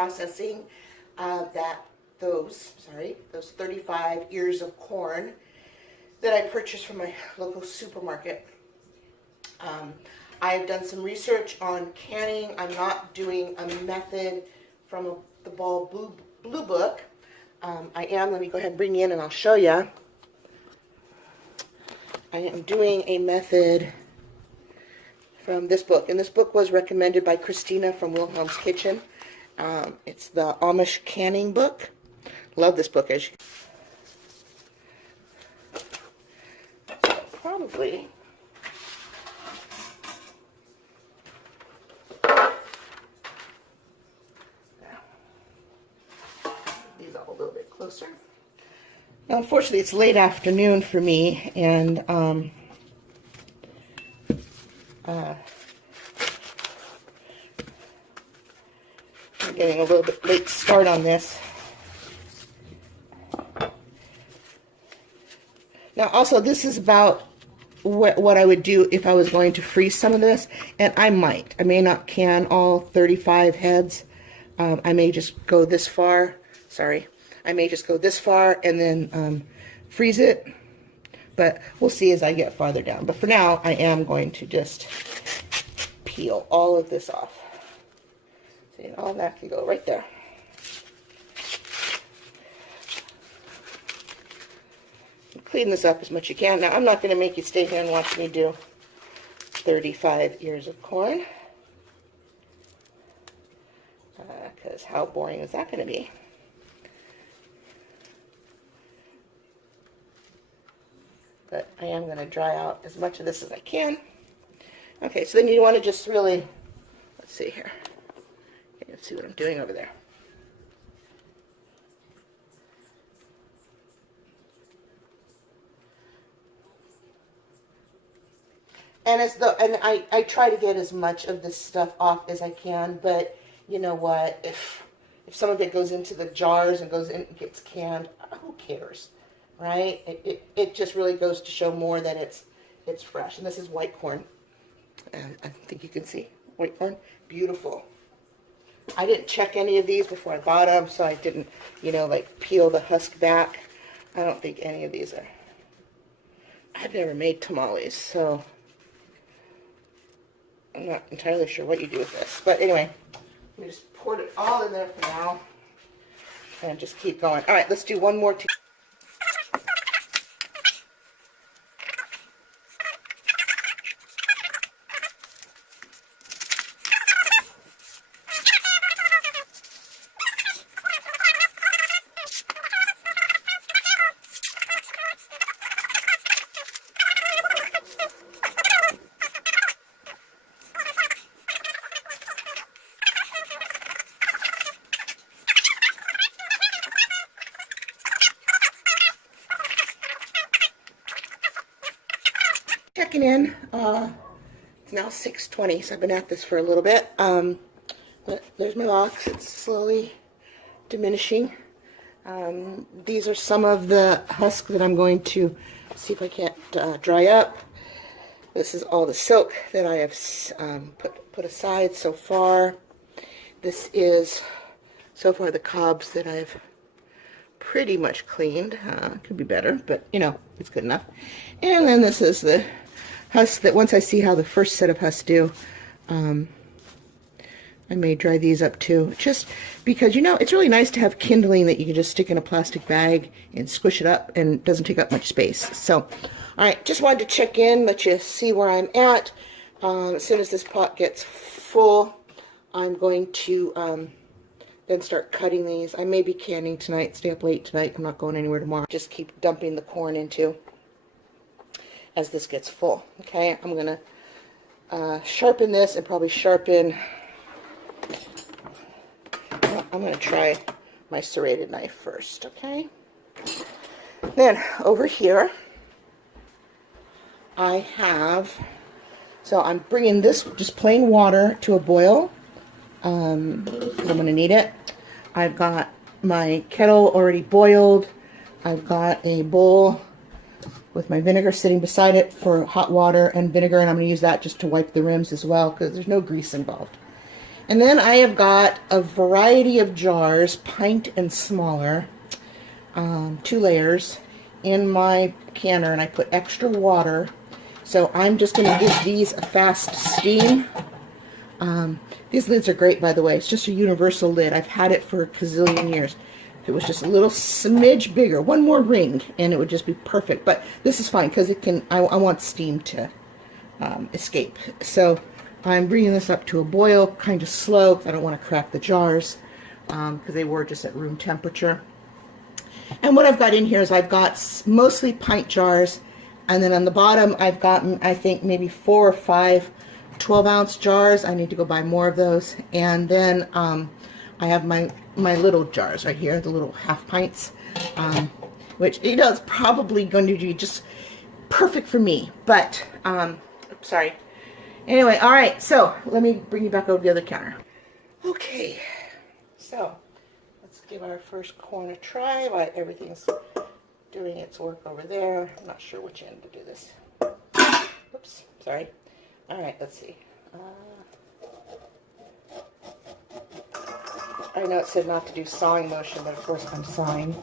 processing those 35 ears of corn that I purchased from my local supermarket. I have done some research on canning. I'm not doing a method from the Ball Blue Book. let me go ahead and bring you in and I'll show you. I am doing a method from this book, and this book was recommended by Christina from Wilhelm's Kitchen. It's the Amish canning book. Love this book. As you probably these are a little bit closer. Now, unfortunately, it's late afternoon for me, and I'm getting a little bit late start on this. Now, also, this is about what I would do if I was going to freeze some of this, and I may not can all 35 heads. I may just go this far. Sorry. I may just go this far and then freeze it, but we'll see as I get farther down. But for now, I am going to just peel all of this off. See, all that can go right there. Clean this up as much as you can. Now, I'm not going to make you stay here and watch me do 35 ears of corn, because how boring is that going to be? But I am going to dry out as much of this as I can. Okay, so then you want to just really, let's see here. Okay, let's see what I'm doing over there. And I try to get as much of this stuff off as I can, but you know what? If some of it goes into the jars and goes in and gets canned, who cares? Right? It just really goes to show more that it's fresh. And this is white corn. And I think you can see white corn. Beautiful. I didn't check any of these before I bought them, so I didn't, like peel the husk back. I don't think any of these are. I've never made tamales, so I'm not entirely sure what you do with this. But anyway, let me just pour it all in there for now and just keep going. All right, let's do one more. Checking in. It's now 6:20, so I've been at this for a little bit. But there's my box. It's slowly diminishing. These are some of the husk that I'm going to see if I can't dry up. This is all the silk that I have put aside so far. This is so far the cobs that I've pretty much cleaned. Could be better, but it's good enough. And then this is the husk that once I see how the first set of husks do, I may dry these up too. Just because, it's really nice to have kindling that you can just stick in a plastic bag and squish it up, and it doesn't take up much space. So, all right, just wanted to check in, let you see where I'm at. As soon as this pot gets full, I'm going to then start cutting these. I may be canning tonight, stay up late tonight. I'm not going anywhere tomorrow. Just keep dumping the corn into as this gets full. Okay, I'm going to sharpen this and probably sharpen, I'm going to try my serrated knife first, okay? Then over here, I have, so I'm bringing this just plain water to a boil. I'm going to need it. I've got my kettle already boiled. I've got a bowl with my vinegar sitting beside it for hot water and vinegar, and I'm going to use that just to wipe the rims as well because there's no grease involved. And then I have got a variety of jars, pint and smaller, 2 layers in my canner, and I put extra water. So I'm just going to give these a fast steam. These lids are great, by the way. It's just a universal lid. I've had it for a gazillion years. If it was just a little smidge bigger, one more ring, and it would just be perfect. But this is fine because it can. I want steam to escape. So I'm bringing this up to a boil, kind of slow. I don't want to crack the jars because they were just at room temperature. And what I've got in here is I've got mostly pint jars, and then on the bottom I've gotten, I think, maybe 4 or 5 12-ounce jars. I need to go buy more of those. And then I have my little jars right here, the little half pints, which is probably going to be just perfect for me. But oops, sorry. Anyway, all right. So let me bring you back over to the other counter. Okay. So let's give our first corn a try while everything's doing its work over there. I'm not sure which end to do this. Oops, sorry. All right, let's see. I know it said not to do sawing motion, but of course I'm sawing.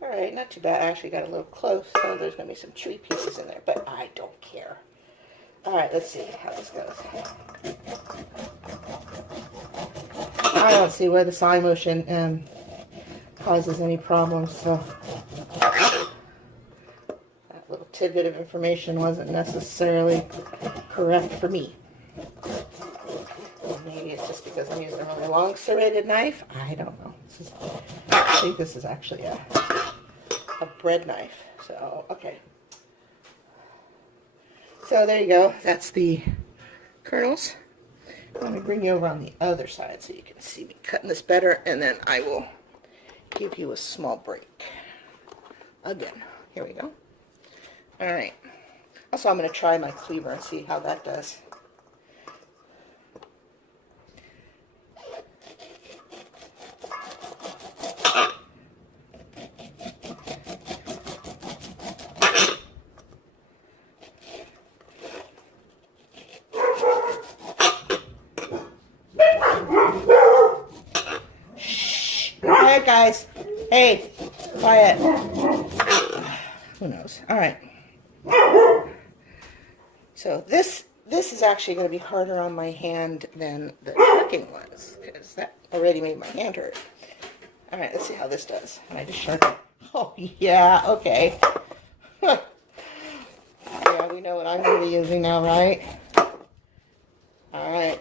All right, not too bad. I actually got a little close, so there's going to be some chewy pieces in there, but I don't care. All right, let's see how this goes. I don't see where the sawing motion causes any problems, so that little tidbit of information wasn't necessarily correct for me. Maybe it's just because I'm using a really long serrated knife. I don't know. I think this is actually a bread knife. So, okay. So there you go. That's the kernels. Let me bring you over on the other side so you can see me cutting this better, and then I will give you a small break. Again, here we go. All right. Also, I'm going to try my cleaver and see how that does. Guys, hey, quiet. Who knows? All right. So this is actually going to be harder on my hand than the sharpening was, because that already made my hand hurt. All right, let's see how this does. And I just sharpen. Oh yeah, okay. Yeah, we know what I'm going to be using now, right? All right.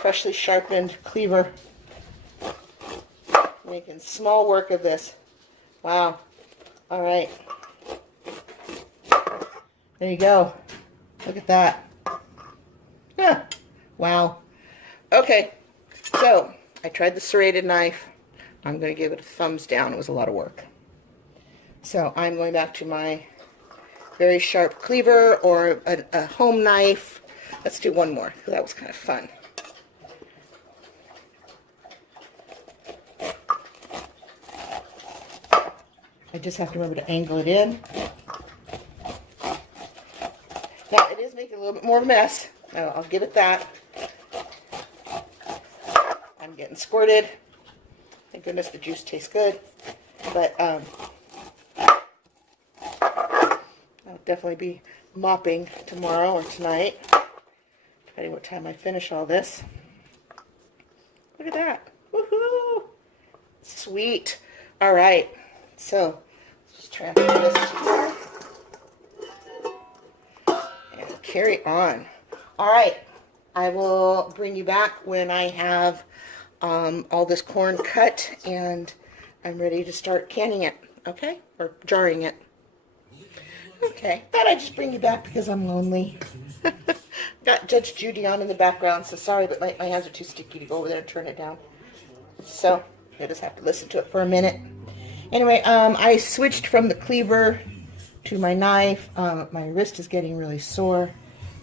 Freshly sharpened cleaver. Making small work of this. Wow. All right. There you go. Look at that. Huh. Wow. Okay. So, I tried the serrated knife. I'm going to give it a thumbs down. It was a lot of work. So, I'm going back to my very sharp cleaver or a home knife. Let's do one more, because that was kind of fun. I just have to remember to angle it in. Now, it is making a little bit more of a mess. I'll give it that. I'm getting squirted. Thank goodness the juice tastes good. But I'll definitely be mopping tomorrow or tonight, depending what time I finish all this. Look at that. Woohoo! Sweet. All right. So, let's just transfer this and carry on. All right, I will bring you back when I have all this corn cut and I'm ready to start canning it, okay? Or jarring it. Okay, thought I'd just bring you back because I'm lonely. Got Judge Judy on in the background, so sorry, but my hands are too sticky to go over there and turn it down. So, I just have to listen to it for a minute. Anyway, I switched from the cleaver to my knife. My wrist is getting really sore,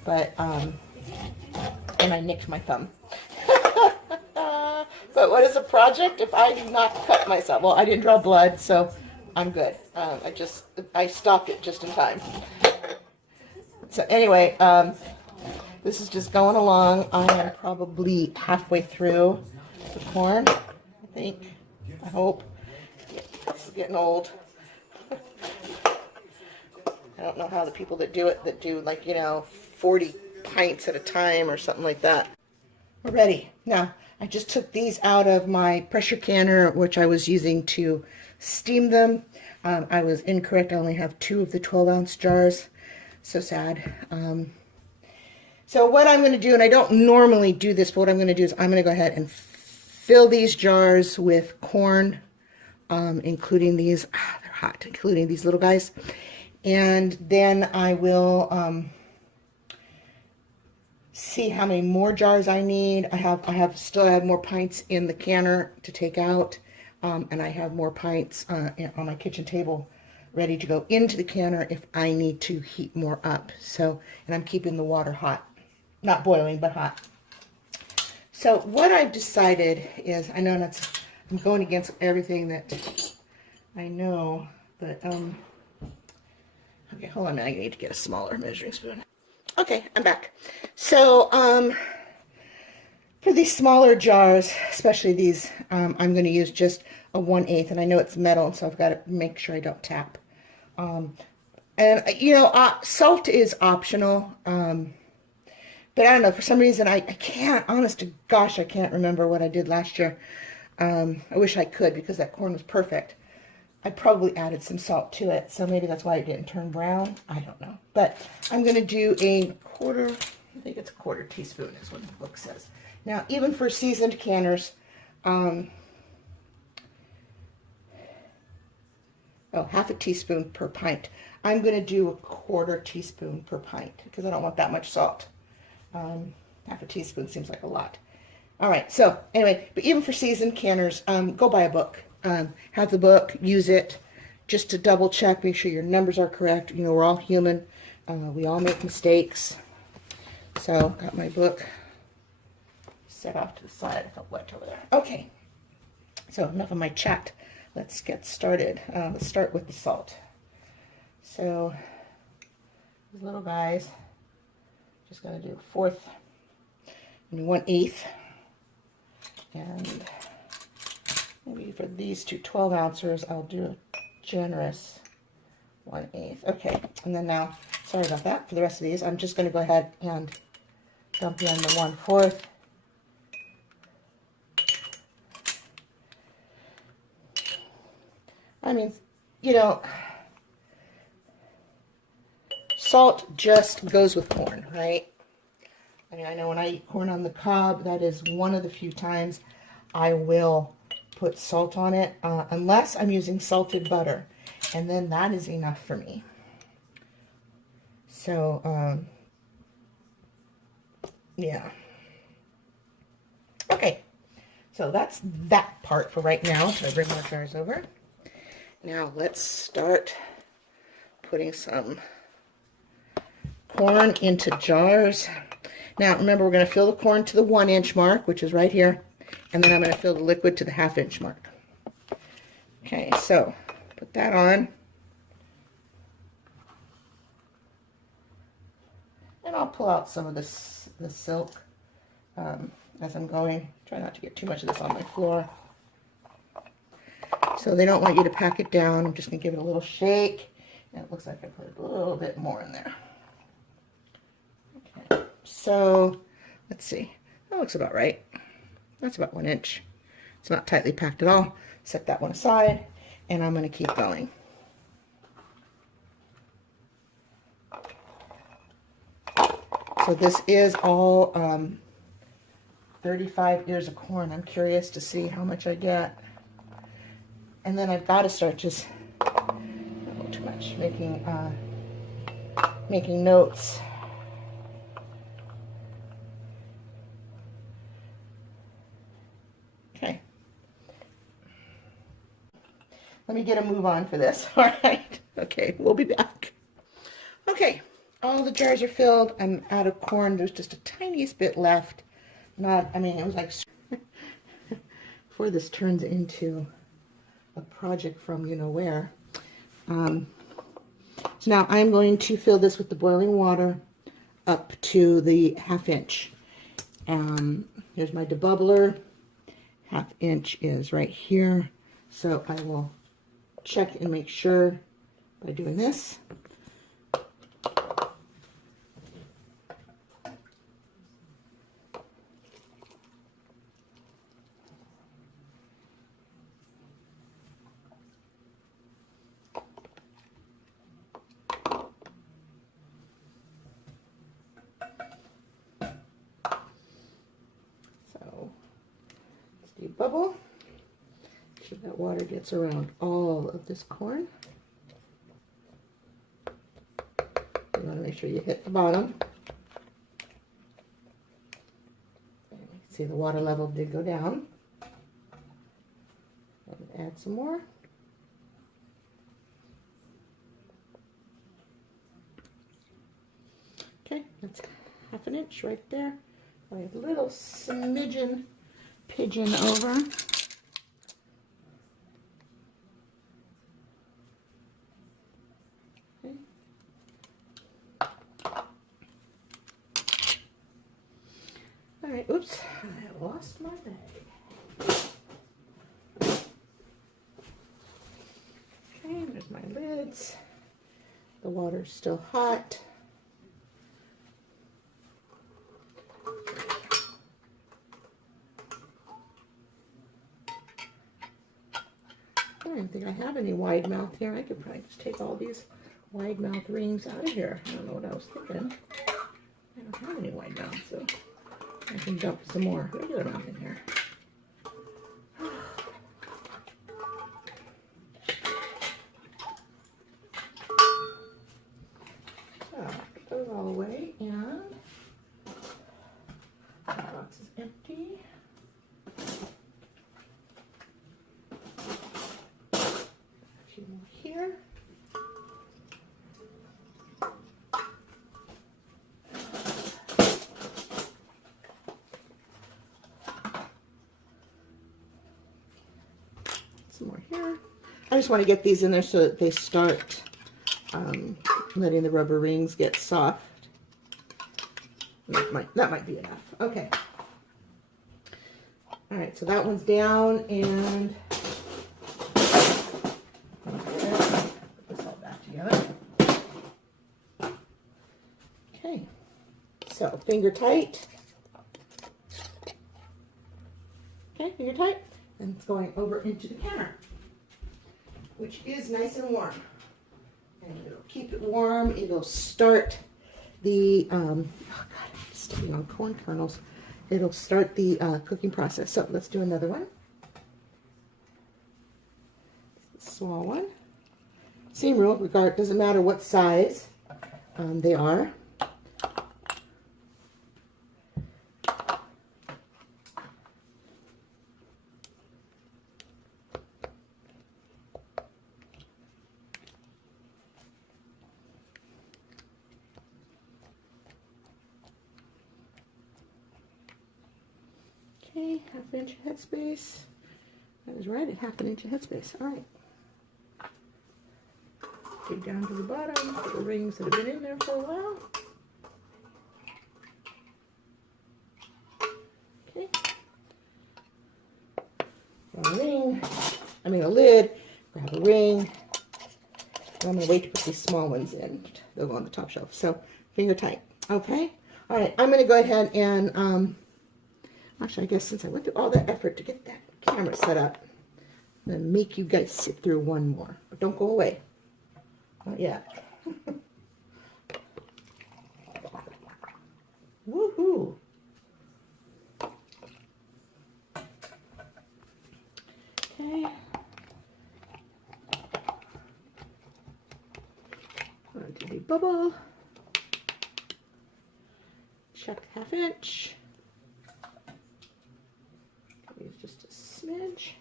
but, and I nicked my thumb. But what is a project if I do not cut myself? Well, I didn't draw blood, so I'm good. I stopped it just in time. So anyway, this is just going along. I am probably halfway through the corn, I think. I hope. This is getting old. I don't know how the people that do like, 40 pints at a time or something like that. We're ready. Now, I just took these out of my pressure canner, which I was using to steam them. I was incorrect. I only have 2 of the 12-ounce jars. So sad. So what I'm going to do, and I don't normally do this, but what I'm going to do is I'm going to go ahead and fill these jars with corn, including these, they're hot, including these little guys. And then I will see how many more jars I need. I still have more pints in the canner to take out, and I have more pints on my kitchen table ready to go into the canner if I need to heat more up. So, and I'm keeping the water hot. Not boiling, but hot. So what I've decided is, I know I'm going against everything that I know, but, okay, hold on a minute, I need to get a smaller measuring spoon. Okay, I'm back. So, for these smaller jars, especially these, I'm going to use just a 1/8, and I know it's metal, so I've got to make sure I don't tap. And, salt is optional, but I don't know, for some reason, I can't, honest to gosh, I can't remember what I did last year. I wish I could, because that corn was perfect. I probably added some salt to it, so maybe that's why it didn't turn brown. I don't know. But I'm going to do a quarter, I think it's a 1/4 teaspoon is what the book says. Now, even for seasoned canners, half a teaspoon per pint. I'm going to do a 1/4 teaspoon per pint, because I don't want that much salt. Half a teaspoon seems like a lot. All right, so anyway, but even for seasoned canners, go buy a book. Have the book, use it, just to double check, make sure your numbers are correct. We're all human. We all make mistakes. So, got my book set off to the side. I felt wet over there. Okay, so enough of my chat. Let's get started. Let's start with the salt. So, these little guys, just going to do 1/4 and 1/8. And maybe for these 2 12-ounces, I'll do a generous 1/8. Okay, and then now, sorry about that, for the rest of these, I'm just going to go ahead and dump in the 1/4. I mean, salt just goes with corn, right? I mean, I know when I eat corn on the cob, that is one of the few times I will put salt on it, unless I'm using salted butter, and then that is enough for me. So, yeah. Okay, so that's that part for right now. So I bring my jars over. Now let's start putting some corn into jars. Now remember, we're going to fill the corn to the 1-inch mark, which is right here, and then I'm going to fill the liquid to the 1/2 inch mark. Okay, so put that on, and I'll pull out some of the silk as I'm going. Try not to get too much of this on my floor. So they don't want you to pack it down. I'm just going to give it a little shake, and it looks like I put a little bit more in there. Okay, so let's see. That looks about right. That's about 1 inch. It's not tightly packed at all. Set that one aside, and I'm going to keep going. So this is all 35 ears of corn. I'm curious to see how much I get. And then I've got to start just, a little too much, making notes. Okay. Let me get a move on for this. All right. Okay, we'll be back. Okay, all the jars are filled. I'm out of corn. There's just a tiniest bit left. It was like, before this turns into a project from you-know-where. So now I'm going to fill this with the boiling water up to the 1/2 inch. Here's my debubbler. 1/2 inch is right here. So I will check and make sure by doing this. So let's debubble. So that water gets around all of this corn. You want to make sure you hit the bottom. And you can see the water level did go down. And add some more. Okay, that's 1/2 inch right there. A little smidgen pigeon over. Okay. All right, oops, I lost my bag. Okay, there's my lids. The water's still hot. I don't think I have any wide mouth here. I could probably just take all these wide mouth rings out of here. I don't know what I was thinking. I don't have any wide mouth, so I can dump some more regular mouth in here. So, put those all away, and the box is empty. A few more here. Some more here. I just want to get these in there so that they start letting the rubber rings get soft. That might be enough. Okay. All right, so that one's down, and put this all back together. Okay, so finger tight. Okay, finger tight. And it's going over into the counter, which is nice and warm. And it'll keep it warm. It'll start the, oh God, I'm stepping on corn kernels. It'll start the cooking process. So let's do another one. Small one. Same rule, doesn't matter what size they are. Okay, 1/2 inch of headspace. That is right, at 1/2 inch of headspace. All right. Dig down to the bottom, put the rings that have been in there for a while. Okay. Grab a lid, grab a ring. I'm going to wait to put these small ones in. They'll go on the top shelf. So, finger tight. Okay? All right, I'm going to go ahead and, actually, I guess since I went through all that effort to get that camera set up, I'm going to make you guys sit through one more. But don't go away. Not yet. Woohoo! Okay. Going to debubble. Check 1/2 inch. Use just a smidge.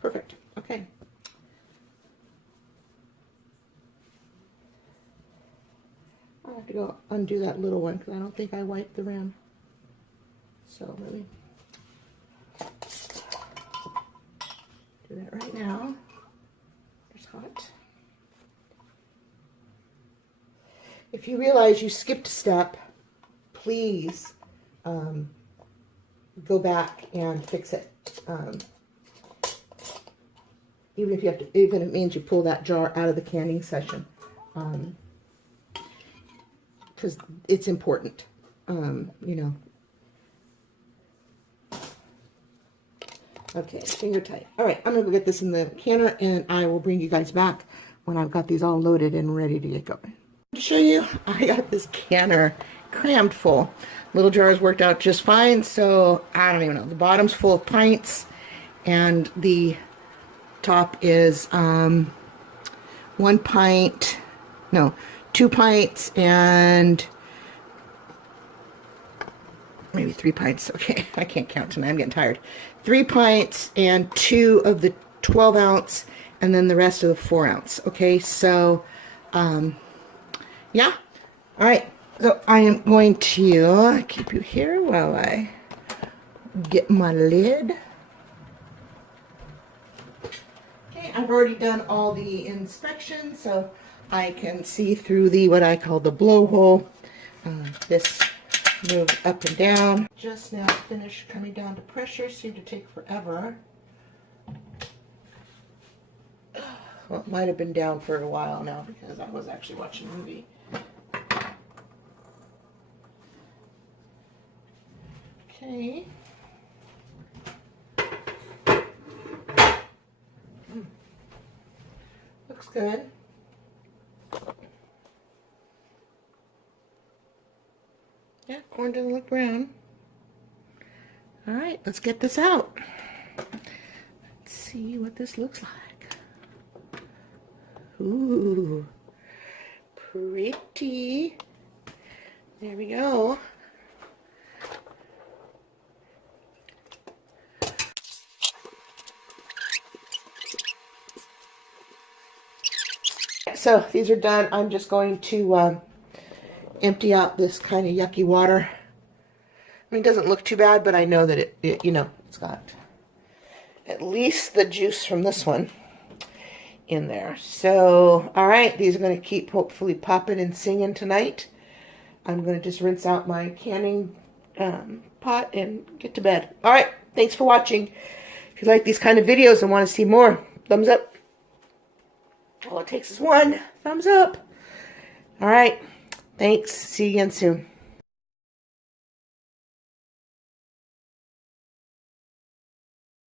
Perfect. Okay. to go undo that little one because I don't think I wiped the rim. So let me do that right now. It's hot. If you realize you skipped a step, please go back and fix it. Even if you have to, even if it means you pull that jar out of the canning session, because it's important, you know. Okay, finger tight. All right, I'm gonna go get this in the canner, and I will bring you guys back when I've got these all loaded and ready to get going. To show you, I got this canner crammed full. Little jars worked out just fine, so I don't even know. The bottom's full of pints, and the top is 1 pint, no, 2 pints and maybe 3 pints. Okay, I can't count tonight. I'm getting tired. 3 pints and 2 of the 12 ounce, and then the rest of the 4 ounce. Okay, so yeah. All right. So I am going to keep you here while I get my lid. Okay, I've already done all the inspection, so I can see through the what I call the blowhole. This moves up and down. Just now finished coming down to pressure. Seemed to take forever. Well, it might have been down for a while now because I was actually watching a movie. Okay. Looks good. Yeah, corn doesn't look brown. All right, let's get this out. Let's see what this looks like. Ooh, pretty. There we go. So these are done. I'm just going to empty out this kind of yucky water. I mean, it doesn't look too bad, but I know that it you know, it's got at least the juice from this one in there. So, all right, these are going to keep hopefully popping and singing tonight. I'm going to just rinse out my canning pot and get to bed. All right, thanks for watching. If you like these kind of videos and want to see more, thumbs up. All it takes is one thumbs up. All right. Thanks. See you again soon.